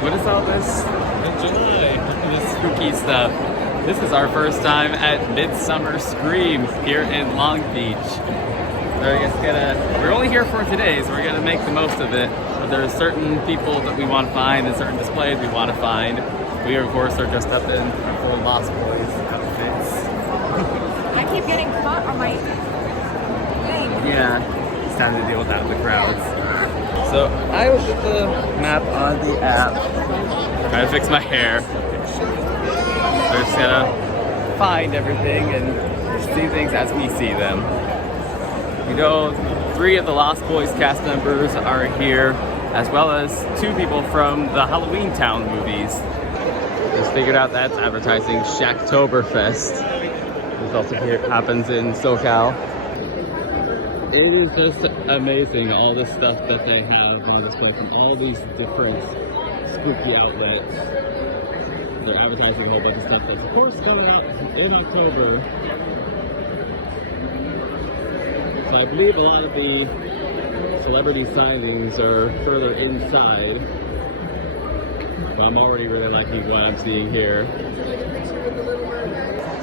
What is all this in July? This spooky stuff. This is our first time at Midsummer Scream here in Long Beach. So we're only here for today, so we're gonna make the most of it. But there are certain people that we want to find and certain displays we want to find. We of course are dressed up in our full Lost Boys outfits. I keep getting caught on my thing. Yeah, it's time to deal with that with the crowds. So I looked at the map on the app. Trying to fix my hair. We're just gonna find everything and see things as we see them. You know, 3 of the Lost Boys cast members are here, as well as 2 people from the Halloweentown movies. Just figured out that's advertising Shacktoberfest. This also here happens in SoCal. It is just amazing, all the stuff that they have on display from all these different spooky outlets. They're advertising a whole bunch of stuff that's of course coming out in October. So I believe a lot of the celebrity signings are further inside. But I'm already really liking what I'm seeing here.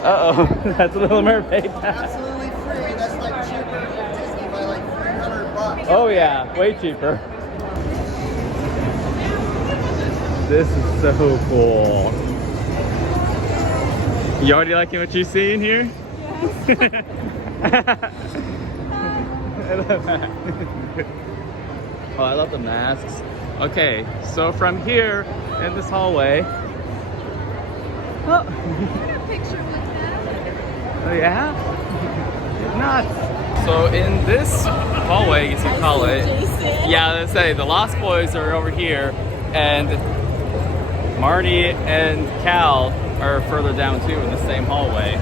Uh-oh, that's a Little Mermaid. Absolutely free. That's like cheaper than Disney by like $300. Oh yeah, way cheaper. This is so cool. You already liking what you're seeing here? Yes. I love that. Oh, I love the masks. Okay, so from here in this hallway. Oh. Picture with that. Oh yeah? Nuts. So in this hallway, as you call it, yeah, let's say the Lost Boys are over here, and Marty and Cal are further down too in the same hallway.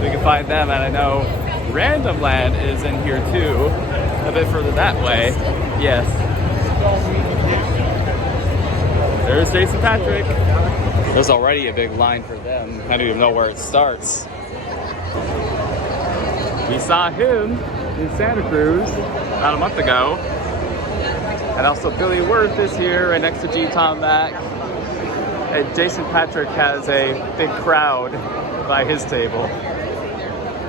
We can find them, and I know Random Land is in here too, a bit further that way. Yes. There's Jason Patrick. There's already a big line for them. I don't even know where it starts. We saw him in Santa Cruz about a month ago. And also Billy Wirth is here right next to G. Tom Mack. And Jason Patrick has a big crowd by his table.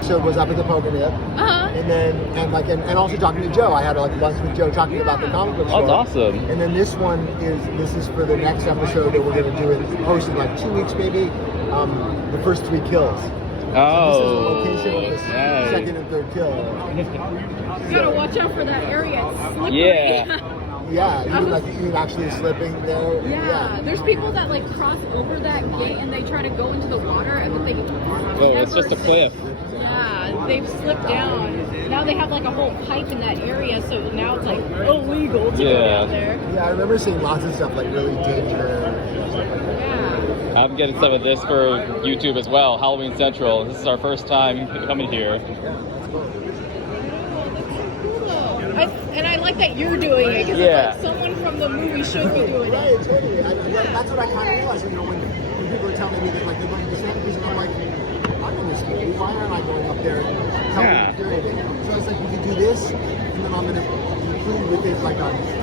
Show was up at the Poker Nip, and also talking to Joe. I had like lunch with Joe talking about the comic book store. That's awesome. And then this is for the next episode that we're going to do it, post in like 2 weeks maybe. The first 3 kills. Oh, so this is the location of the nice. second and third kill. You gotta watch out for that area. It's slippery. Yeah. Yeah, you actually slipping there. Yeah, there's people that like cross over that gate and they try to go into the water and then they It's just a cliff. Yeah, they've slipped down. Now they have like a whole pipe in that area, so now it's like illegal to go down there. Yeah, I remember seeing lots of stuff like really dangerous. Yeah. I'm getting some of this for YouTube as well. Halloween Central. This is our first time coming here. And I like that you're doing it because it's like someone from the movie should be doing it. Right, totally. That's what I kind of realized. When people are telling me that like they're going to Santa Cruz, and I'm like, I'm in this movie. Why aren't I going up there and telling the curating? So I was like, we could do this, and then I'm going to include with it like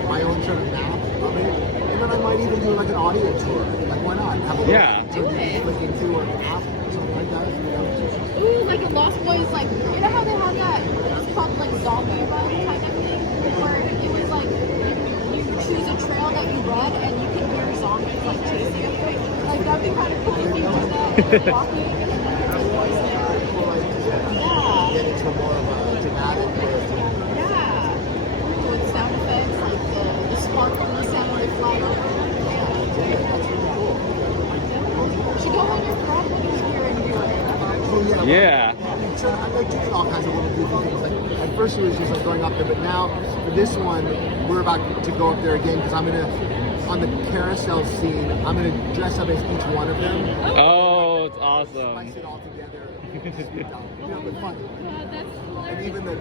my own sort of map of it, and then I might even do like an audio tour. Like, why not? Have a little click into or an app or something like that. Ooh, like a Lost Boys, like you know how they have that? It's called like zombie run kind of thing, where it was like you choose a trail that you run and you can hear zombies like chasing you. Like that'd be kind of cool if you do that walking and then you can voice there. Yeah. Get into more of a dramatic. Yeah. With sound effects like the sparkling sound of the fly over. Yeah. That's really cool. You should go when your grandmother's here and do it. Yeah. So I'm like doing all kinds of little goofy things. Like at first it was just like going up there, but now for this one we're about to go up there again because I'm gonna on the carousel scene. I'm gonna dress up as each one of them. Oh, it's awesome. Spice it all together. You know, but fun. That's And even the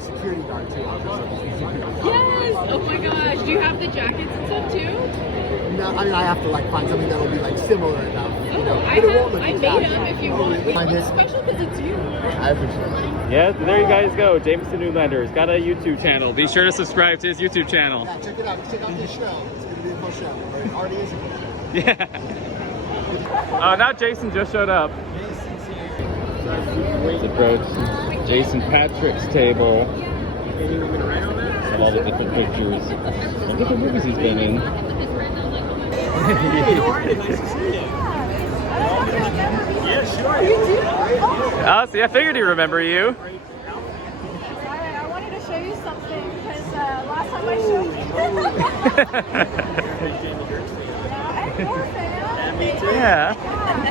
security guard too. I'll dress up as the security guard. yes! Oh my gosh, do you have the jackets and stuff too? I mean, I have to like find something that'll be like similar enough. You know, I but it won't look made exact. them if you want. I It's just- special because it's you. I appreciate it. Yeah, there you guys go. Jameson Newlander's got a YouTube channel. Be sure to subscribe to his YouTube channel. Yeah, check it out. Check out this show. It's gonna be a cool show. Or it already is a cool show. Yeah. Oh, now Jason just showed up. Let's approach Jason Patrick's table. Of all the different pictures and different movies he's been in. Oh, see, I figured he'd remember you. I wanted to show you something because last time I showed you. And more fan. Yeah.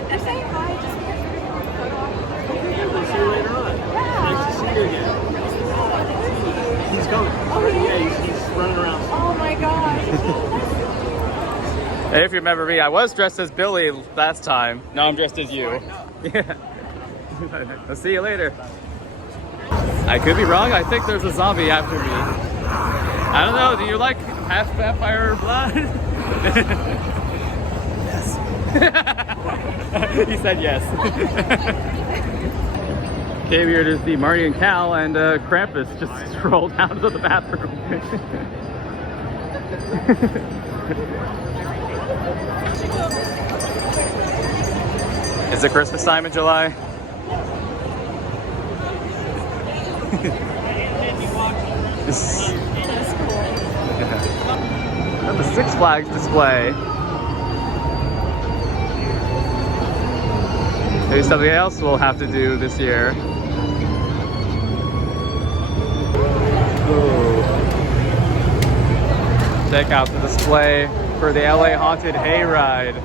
You're saying hi just because you're going to photo. We'll see you later on. Yeah. Nice to see you again. He's coming. Oh, he is? Yeah, he's running around. Oh my gosh. Hey, if you remember me, I was dressed as Billy last time. Now I'm dressed as you. Yeah. I'll see you later. I could be wrong. I think there's a zombie after me. I don't know. Do you like half vampire blood? Yes. He said yes. Came here to see Marty and Cal, and Krampus just strolled out of the bathroom. Is it Christmas time in July? This That's cool. Got the Six Flags display. Maybe something else we'll have to do this year. Ooh. Check out the display for the LA Haunted Hayride.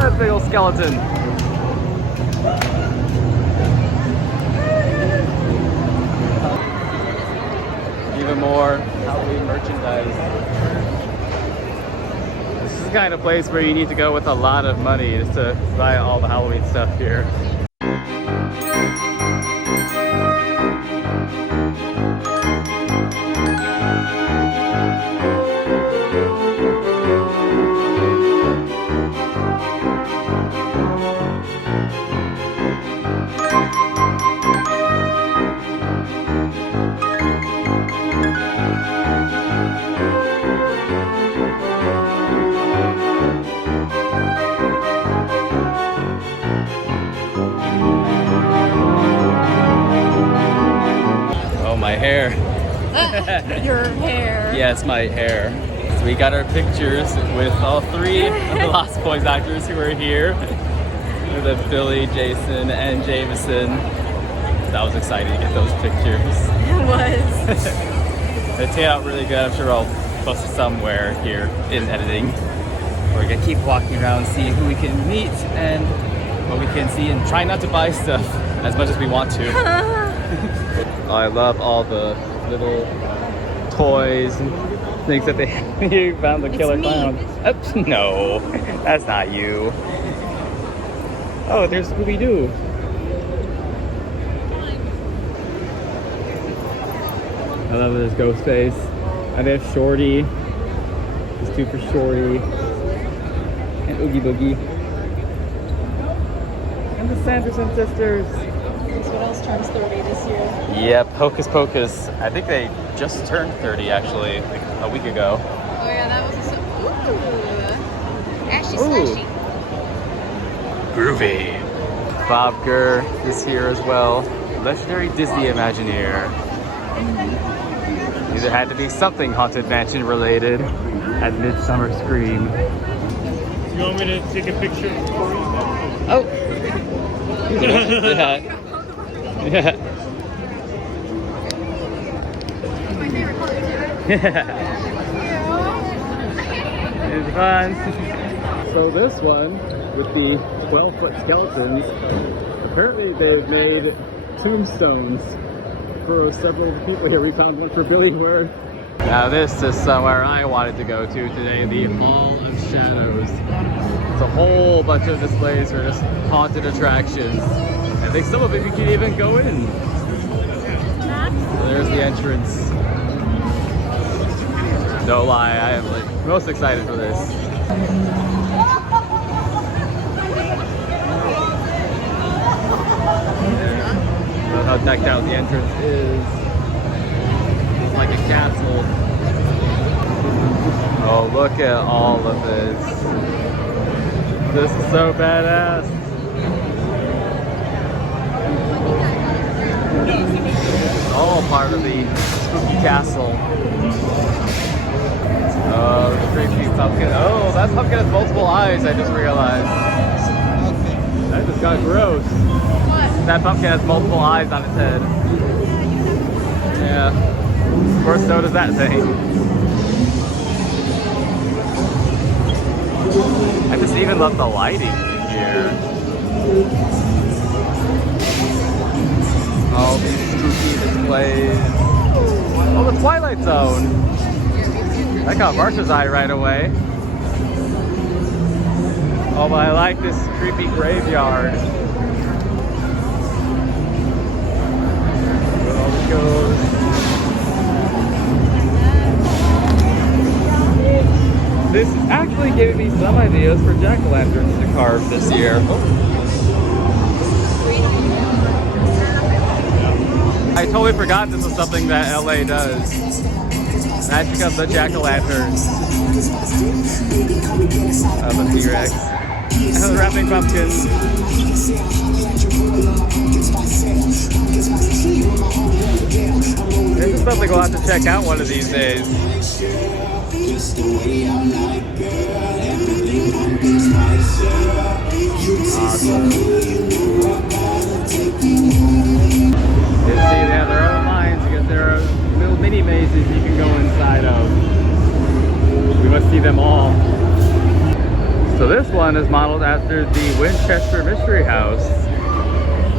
That big old skeleton. Even more Halloween merchandise. This is the kind of place where you need to go with a lot of money just to buy all the Halloween stuff here. Oh, my hair. Your hair. Yes, my hair. So we got our pictures with all three of the Lost Boys actors who are here. The Billy, Jason, and Jameson. That was exciting to get those pictures. It was. They turned out really good. I'm sure I'll post it somewhere here in editing. We're gonna keep walking around, see who we can meet and what we can see, and try not to buy stuff as much as we want to. I love all the little toys and things that they you found the killer me. clown. Oops, no, that's not you. Oh, there's Scooby-Doo. I love this Ghostface. And they have Shorty. There's two for Shorty. And Oogie Boogie. And the Sanderson sisters. Guess what else turns 30 this year? Yep, Hocus Pocus. I think they just turned 30 actually, like a week ago. Oh yeah, that was a ooh. Ashy Ooh. slushy. Groovy. Bob Gurr is here as well. Legendary Disney Imagineer. Either had to be something Haunted Mansion related at Midsummer Scream. You want me to take a picture for you? Oh! Yeah. Yeah. My favorite color too. It's fun. So this one, with the 12-foot skeletons, apparently they've made tombstones for several of the people here. We found one for Billy Word. Now this is somewhere I wanted to go to today, the Hall of Shadows. It's a whole bunch of displays for just haunted attractions. I think some of it you can even go in. So there's the entrance. No lie, I am like most excited for this. Look how decked out the entrance is. It's like a castle. Oh, look at all of this. This is so badass. All part of the spooky castle. Oh, the creepy pumpkin. Oh, that pumpkin has multiple eyes, I just realized. That just got gross. What? That pumpkin has multiple eyes on its head. Yeah. Of course, so does that thing. I just even love the lighting here. All these spooky displays. Oh, the Twilight Zone. I caught Marsha's eye right away. Oh, but I like this creepy graveyard. Where all this goes. This is actually giving me some ideas for jack-o'-lanterns to carve this year. I totally forgot this was something that LA does. Magic of the jack-o'-lanterns. The T-Rex. And the wrapping pumpkins. This is something we'll have to check out one of these days. Awesome. They have their own lines. You get their little mini mazes you can go inside of. We must see them all. So this one is modeled after the Winchester Mystery House.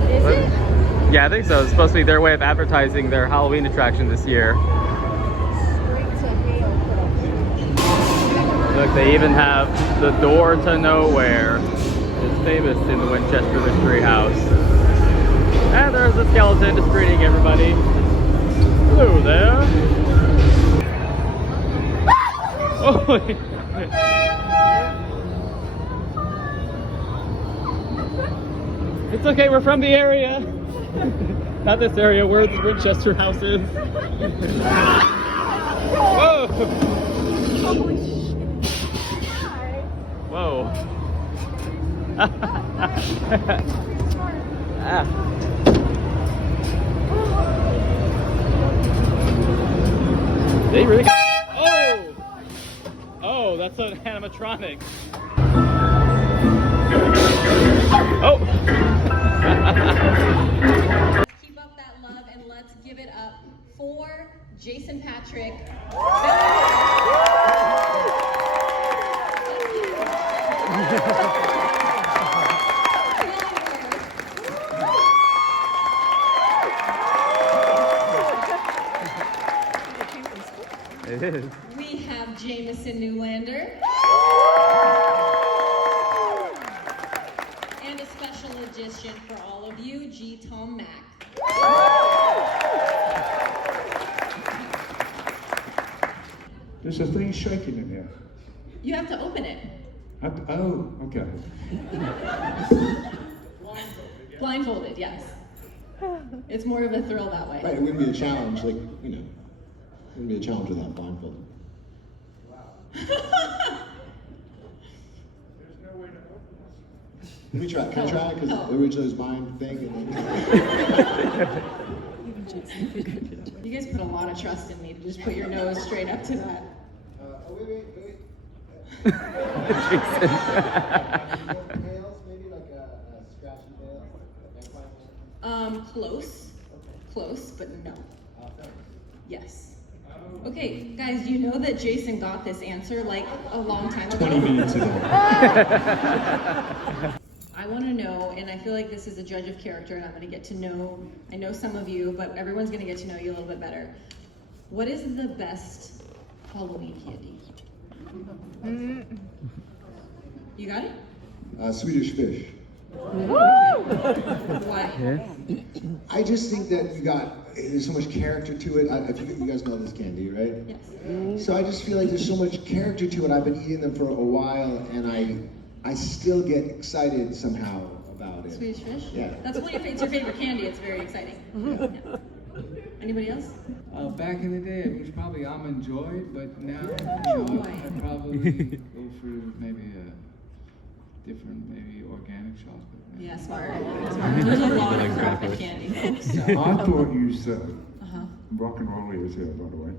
Is it? Yeah, I think so. It's supposed to be their way of advertising their Halloween attraction this year. Look, they even have the door to nowhere. It's famous in the Winchester Mystery House. And there's a skeleton just greeting everybody. Hello there. Oh, it's okay, we're from the area. Not this area, where the Winchester House is. Whoa! Holy shit. Whoa. Ah. They really got... Oh! Oh, that's an animatronic. Oh! Keep up that love and let's give it up for Jason Patrick. It is. We have Jameson Newlander. And a special edition for all of you, G. Tom Mack. There's a thing shaking in here. You have to open it. Oh, okay. Blindfolded, yes. It's more of a thrill that way. Right, it wouldn't be a challenge, like, you know, it wouldn't be a challenge without blindfolded. Let me try. Can I try? Because originally it was mind thing. You guys put a lot of trust in me to just put your nose straight up to that. Wait. Jason. Tails, maybe like a scratchy tail. Close, but no. Yes. Okay, guys, do you know that Jason got this answer like a long time ago? 20 minutes ago. I want to know, and I feel like this is a judge of character, and I'm going to get to know, I know some of you, but everyone's going to get to know you a little bit better. What is the best Halloween candy? You got it? Swedish fish. Why? I just think that you got there's so much character to it. I think you guys know this candy, right? Yes. So I just feel like there's so much character to it. I've been eating them for a while, and I still get excited somehow about it. Swedish fish? Yeah. That's one of your, it's your favorite candy. It's very exciting. Yeah. Anybody else? Back in the day, it was probably Almond Joy, but now, I'd probably go for maybe a different, maybe organic chocolate. Maybe. Yeah, smart. There's a lot of crap in candy, folks. I thought you said, rock and roll is here, by the way,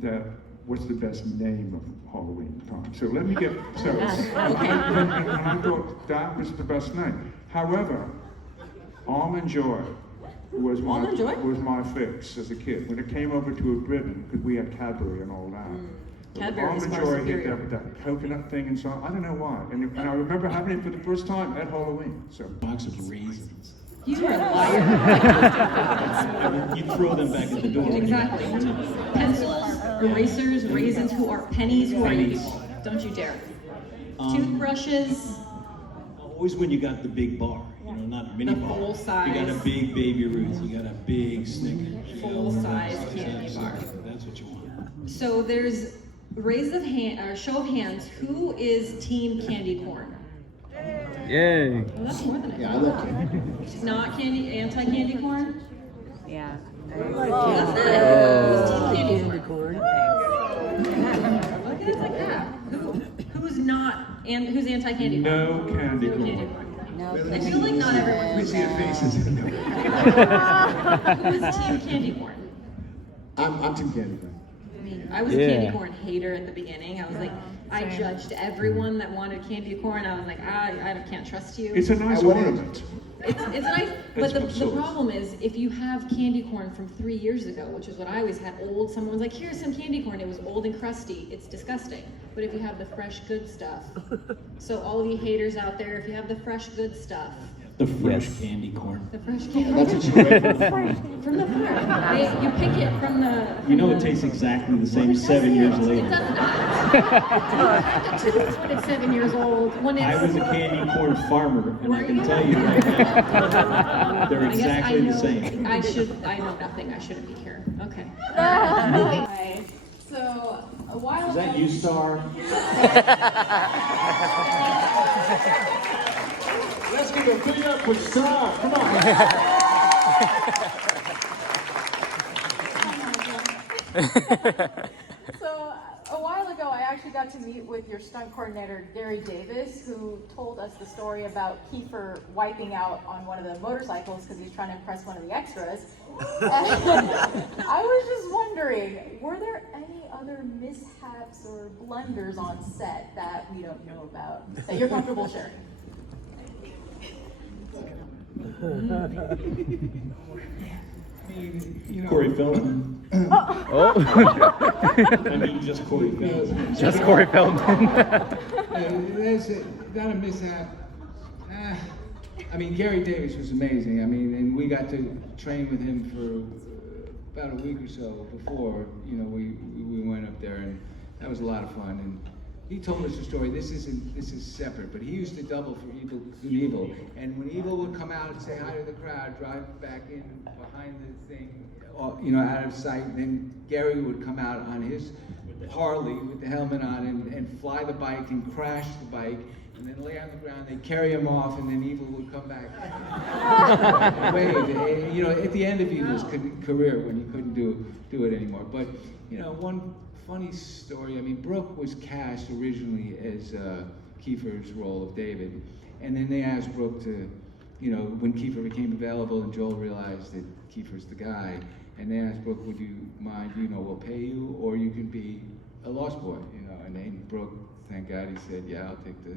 that what's the best name of Halloweentown? So let me get, so, and I thought that was the best name. However, Almond Joy was my fix as a kid. When it came over to Britain, because we had Cadbury and all that. Cadbury is Almond far Joy superior. hit that coconut thing and so on. I don't know why. And I remember having it for the first time at Halloween. So Box of raisins. You are a liar. You throw them back at the door. Exactly. Pencils, erasers, raisins, who are pennies, who are you people? Don't you dare. Toothbrushes. Always when you got the big bar, not mini The bar. full size. You got a big Baby Ruth, you got a big Snickers. you got Full a size full candy size. bar. That's what you want. So there's show of hands. Who is Team Candy Corn? Yay. Well, that's more than I Yeah, I thought. love candy. Not anti-candy corn? Yeah. That's it. Who's Team Candy Corn? Look at it like that. Who's not, and who's anti-candy corn? no candy No candy corn. corn. No. I feel like not everyone. We see your faces. Who's Team Candy Corn? I'm Team Candy. I mean, I was a candy corn hater at the beginning. I was like, I judged everyone that wanted candy corn. I was like, I can't trust you. It's a nice At what age? ornament. It's nice, but the absurd. problem is if you have candy corn from 3 years ago, which is what I always had, old, someone's like, here's some candy corn, it was old and crusty, it's disgusting. But if you have the fresh, good stuff, so all of you haters out there, if you have the fresh, good stuff, The fresh candy corn. the fresh candy That's corn, what you read. from the farm, you pick it from the... You know it tastes exactly the same 7 years It later. does not. It's 7 years old. When it's, I was a candy corn farmer, and I can tell you right now, they're I guess exactly the same. I know nothing. I shouldn't be here. Okay. Okay, so a while Is that ago, you, Star? Let's give a big up for Star. Come on. so a while ago, I actually got to meet with your stunt coordinator, Gary Davis, who told us the story about Kiefer wiping out on one of the motorcycles because he was trying to impress one of the extras. And I was just wondering, were there any other mishaps or blunders on set that we don't know about that you're comfortable sharing? Corey Feldman. Oh. I mean, just Corey Feldman. Just Corey Feldman. There's not a mishap. I mean, Gary Davis was amazing. I mean, and we got to train with him for about a week or so before, we went up there, and that was a lot of fun. And he told us a story. This is separate, but he used to double for Evil. And when Evil would come out and say hi to the crowd, drive back in behind the thing, out of sight, and then Gary would come out on his Harley with the helmet on and fly the bike and crash the bike, and then lay on the ground. They'd carry him off, and then Evil would come back and wave. At the end of Evil's career, when he couldn't do it anymore. But one funny story. I mean, Brooke was cast originally as Kiefer's role of David, and then they asked Brooke to, when Kiefer became available and Joel realized that Kiefer's the guy, and they asked Brooke, would you mind, we'll pay you, or you can be a Lost Boy, and then Brooke, thank God, he said, yeah, I'll take the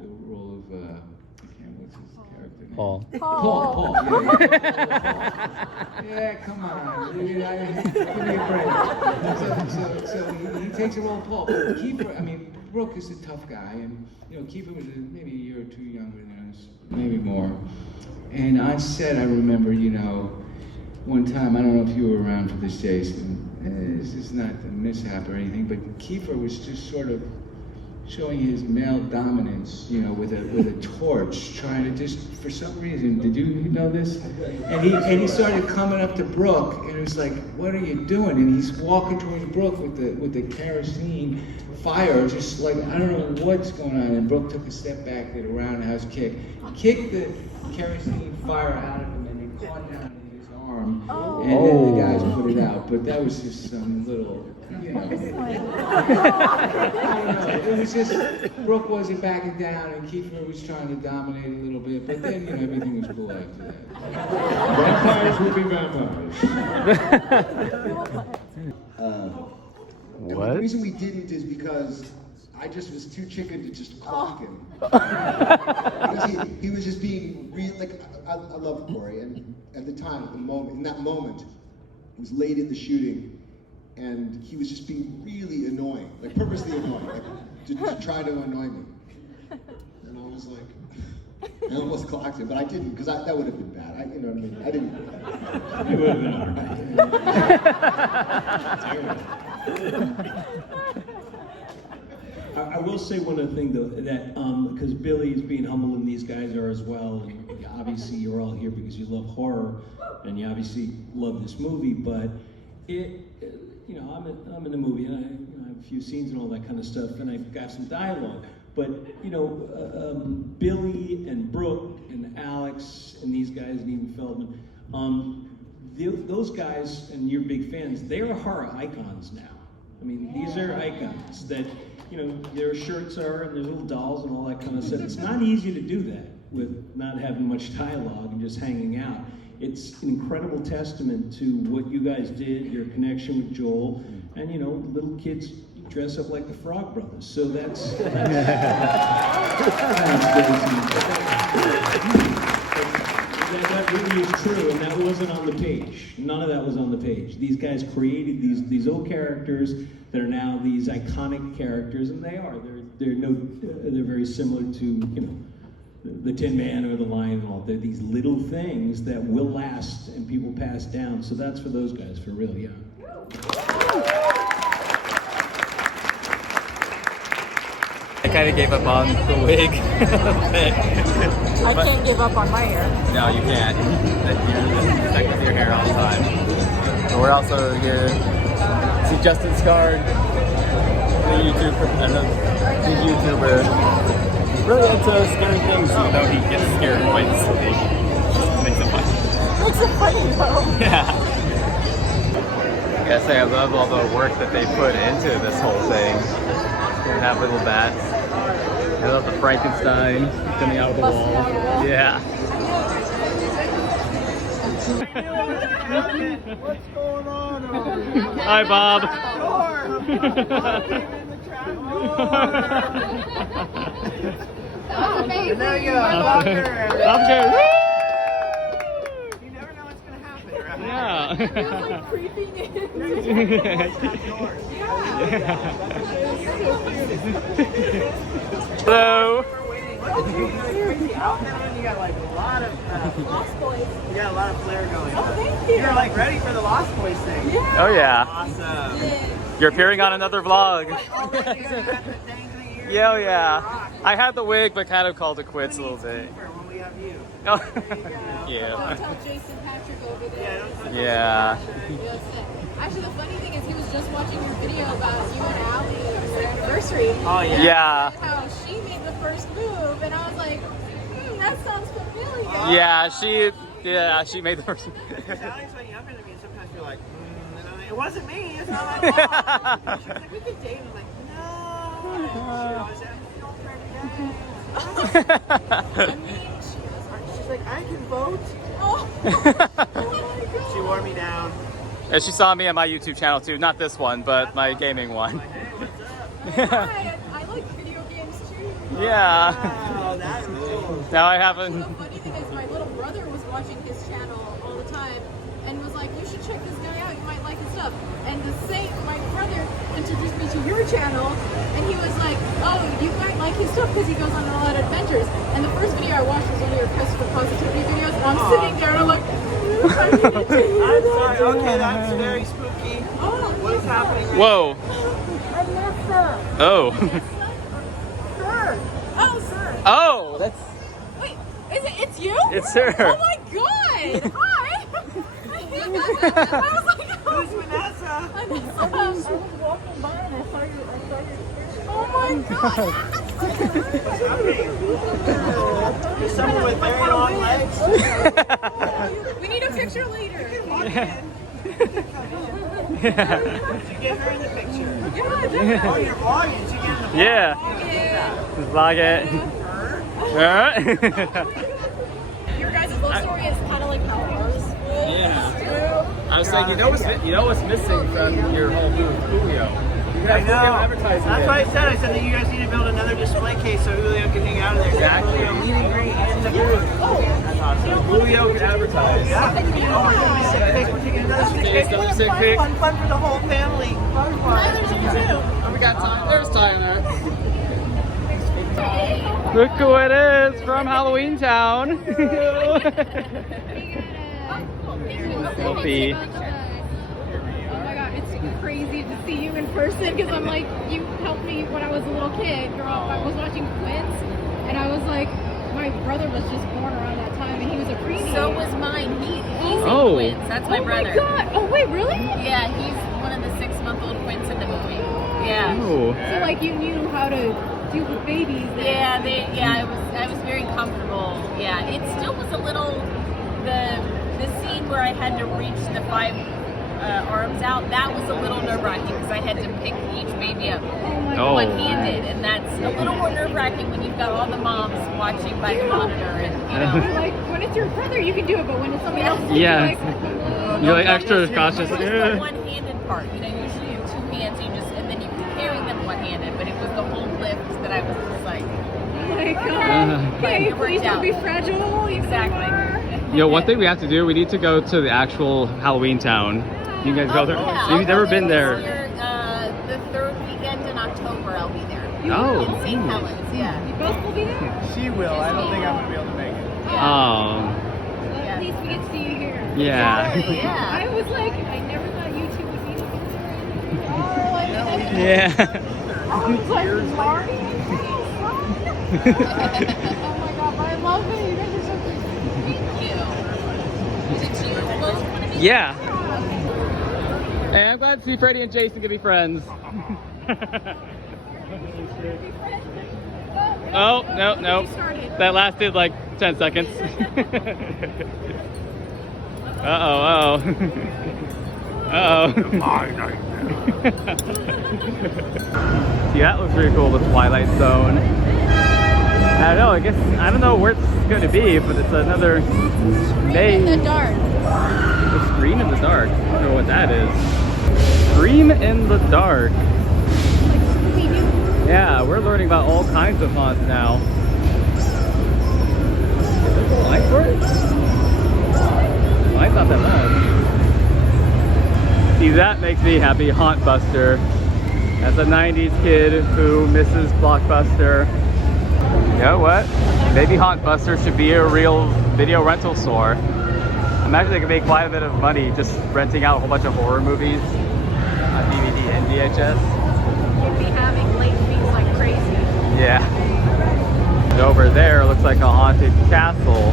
role of, what's his character name? Paul. Paul. Yeah, come on. Give me a break. So he takes a role of Paul. But Kiefer, Brooke is a tough guy, and Kiefer was maybe a year or two younger than us, maybe more. And on set, I remember, one time, I don't know if you were around for this, Jason. This is not a mishap or anything, but Kiefer was just sort of showing his male dominance, you know, with a torch, trying to just, for some reason, did you know this? And he started coming up to Brooke, and it was like, what are you doing? And he's walking towards Brooke with the kerosene fire, just like, I don't know what's going on. And Brooke took a step back, did a roundhouse kick, kicked the kerosene fire out of him, and it caught down in his arm. And then the guys put it out. But that was just some little, you know. I don't know. It was just, Brooke wasn't backing down, and Kiefer was trying to dominate a little bit. But then, you know, everything was cool after that. Vampires will be vampires. The reason we didn't is because I just was too chicken to just clock him. Because he was just being real, like, I love Corey, and at the time, in that moment, it was late in the shooting, and he was just being really annoying, like purposely annoying, like to try to annoy me. And I was like, I almost clocked him, but I didn't, because that would have been bad. You know what I mean? I didn't. It would have been I will say one other thing though, that because Billy's being humble and these guys are as well, and obviously you're all here because you love horror and you obviously love this movie, but you know, I'm in the movie and I have a few scenes and all that kind of stuff, and I've got some dialogue. But you know, Billy and Brooke and Alex and these guys and even Feldman, those guys, and you're big fans, they are horror icons now. I mean, these are icons that, you know, their shirts are, and there's little dolls and all that kind of stuff. It's not easy to do that with not having much dialogue and just hanging out. It's an incredible testament to what you guys did, your connection with Joel, and you know, little kids dress up like the Frog Brothers. So that really is true, and that wasn't on the page. None of that was on the page. These guys created these old characters that are now these iconic characters, and they are. They're very similar to, you know, the Tin Man or the Lion and all. They're these little things that will last and people pass down. So that's for those guys, for real, yeah. I kind of gave up on the wig thing. I can't give up on my hair. No, you can't. You're stuck with your hair all the time. But we're also here to see Justin Scard, the YouTuber, really into scary things, even though he gets scared quite easily. Makes it fun. Makes it funny though. Yeah. I gotta say, I love all the work that they put into this whole thing. We have little bats. I love the Frankenstein coming out of the wall. Yeah. What's going on over here? Hi, Bob. That was amazing. There you go. Bob Kerr. Bob Kerr. You never know what's going to happen, right? Yeah. It was like creeping in. Hello. You got like a lot of Lost Boys. you got a lot of flair going Oh, on. thank you. You're like ready for the Lost Boys thing. Yeah. Oh yeah. Awesome. You're appearing on another vlog. Oh, wait, you got the dangly ears. Yeah, oh yeah. I had the wig, but kind of called it quits a little bit. When we have you. Oh, Don't yeah. tell Jason Patrick over there. Yeah, don't tell Yeah. Real sick. Actually, the funny thing is he was just watching your video about you and Allie, your anniversary. Oh yeah. Yeah. How she made the first move, and I was like, that sounds familiar. Yeah, she made the first. Allie's way younger than me, and sometimes you're like, and I'm like, it wasn't me, it's not my fault. She's like, we could date. I'm like, no. And she always said, she's like, I can vote. Oh. She wore me down. And she saw me on my YouTube channel too, not this one, but my gaming one. Hi, I like video games too. Yeah. Wow, that rules. Now I The haven't. funny thing is my little brother was watching his channel all the time and was like, you should check this guy out, you might like his stuff. And my brother introduced me to your channel and he was like, oh, you might like his stuff because he goes on a lot of adventures. And the first video I watched was one of your Quest for Positivity videos, and I'm sitting there and I'm like, I need to do I'm that. sorry, okay, that's very spooky. Oh, What is happening? Whoa. Vanessa. Oh. her. Oh, sir. Oh, that's Wait, it's you? it's her. Oh my god! Hi! I was like, Who's Vanessa? I was walking by and I saw you. Oh my god! There's someone with very long legs. We need a picture later. Did you get her in the picture? Yeah, Oh, definitely. you're vlogging. Did you get in the vlog? Yeah. Just vlog it. Alright. Your guys' love story is kind of like how ours was. Yeah. I was saying, you know what's missing from your whole booth? Julio. You I guys know. have advertising That's it. why I said that you guys need to build another display case so Julio can hang out in there. Exactly. Julio, meet and greet in the booth. That's awesome. Julio can advertise. Yeah. Oh, we're doing a sick pic. We're taking another sick pic. Another sick pic. Fun for the whole family. Fun. Oh, we got time. There's Tyler. Look who it is from Halloweentown. Sophie. Oh my god, it's crazy to see you in person because I'm like, you helped me when I was a little kid. Girl, I was watching Twins and I was like, my brother was just born around that time and he was a preemie. So was mine. He's Oh. in Twins. That's my brother. Oh my god. Oh wait, really? Yeah, he's one of the 6-month-old twins in the movie. Yeah. Oh. So like you knew how to deal with babies. Yeah, I was very comfortable. Yeah, it still was a little the scene where I had to reach the 5 arms out. That was a little nerve-wracking because I had to pick each baby up Oh. one-handed, and that's a little more nerve-wracking when you've got all the moms watching by the monitor, and you know. Like when it's your brother, you can do it, but when it's somebody else, Yeah. you're like, You're like extra cautious. It was the one-handed part. You know, usually you have 2 hands, and then you can carry them one-handed. But it was the whole lift that I was just like, oh my god. But Okay, it worked please don't out. be fragile. You Exactly. are. Yo, one thing we have to do, we need to go to the actual Halloweentown. You guys go there? Yeah, You've never been there. The 3rd weekend in October, I'll be there. Oh. In St. Helens, yeah. You both will be there? She will. I don't think I'm going to be able to make it. Oh. Well, at least we get to see you here. Yeah. Yeah. I was like, I never thought you two would be together. Yeah. I was like, Marty and Jason. Oh my god, but I love it. You guys are so cute. Thank you. Did you both want to be Yeah. Hey, I'm glad to see Freddie and Jason can be friends. Oh, no. That lasted like 10 seconds. Uh-oh. See, that looks pretty cool, the Twilight Zone. I don't know, I don't know where it's going to be, but it's another In the dark. The Scream in the Dark. I don't know what that is. Scream in the Dark. Yeah, we're learning about all kinds of haunts now. Is there a light for it? Light's not that loud. See, that makes me happy. Haunt Buster. As a 90s kid who misses Blockbuster. You know what? Maybe Haunt Buster should be a real video rental store. Imagine they could make quite a bit of money just renting out a whole bunch of horror movies on DVD and VHS. You'd be having late fees like crazy. Yeah. And over there looks like a haunted castle.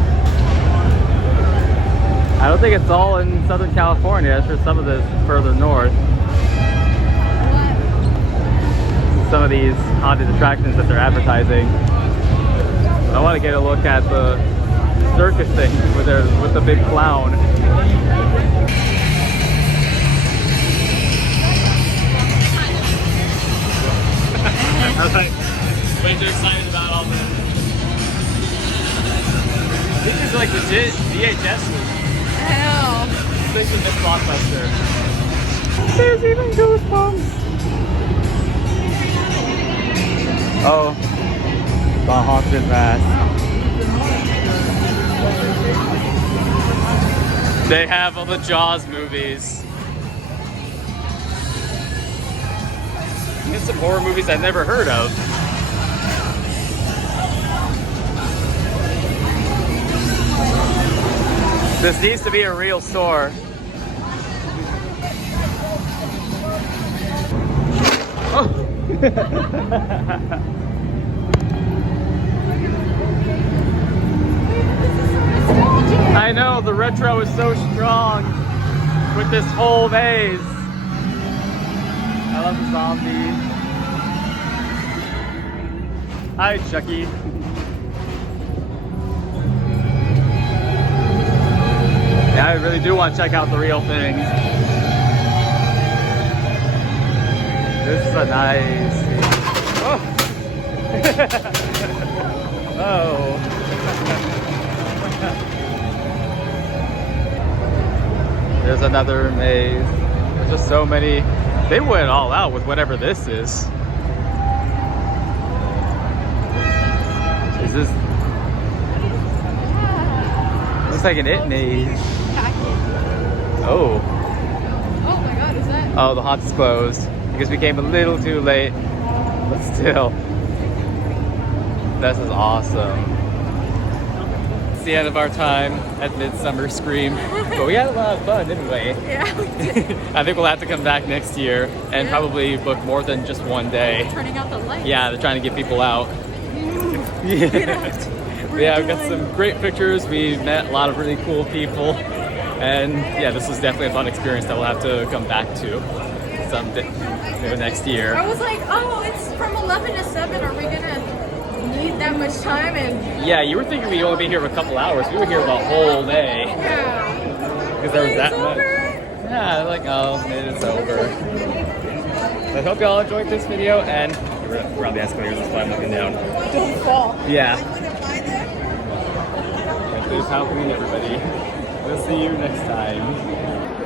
I don't think it's all in Southern California. I'm sure some of this is further north. Some of these haunted attractions that they're advertising. I want to get a look at the circus thing with the big clown. I was like, way too excited about all this. This is like legit VHS movies. I know. This is Miss Blockbuster. There's even goosebumps. Oh, the haunted mask. They have all the Jaws movies. There's some horror movies I've never heard of. This needs to be a real store. Oh! I know, the retro is so strong with this whole maze. I love the zombie. Hi, Chucky. Yeah, I really do want to check out the real thing. This is a nice... Oh! Oh. There's another maze. There's just so many. They went all out with whatever this is. Is this? Looks like an it maze. Oh. Oh my god, is that? Oh, the haunt's closed because we came a little too late. But still, this is awesome. It's the end of our time at Midsummer Scream, but we had a lot of fun, didn't we? Yeah, we did. I think we'll have to come back next year and probably book more than just one day. Turning out the lights. Yeah, they're trying to get people out. Yeah, we got some great pictures. We met a lot of really cool people, and yeah, this was definitely a fun experience that we'll have to come back to someday, maybe next year. I was like, oh, it's from 11 to 7. Are we gonna need that much time? And Yeah, you were thinking we'd only be here for a couple hours. We were here the whole day. yeah, Because there was that it's much. over. Yeah, like, oh, it's over. I hope y'all enjoyed this video, and we're on the escalators, that's why I'm looking down. Don't fall. Yeah. There's Halloween, everybody. We'll see you next time.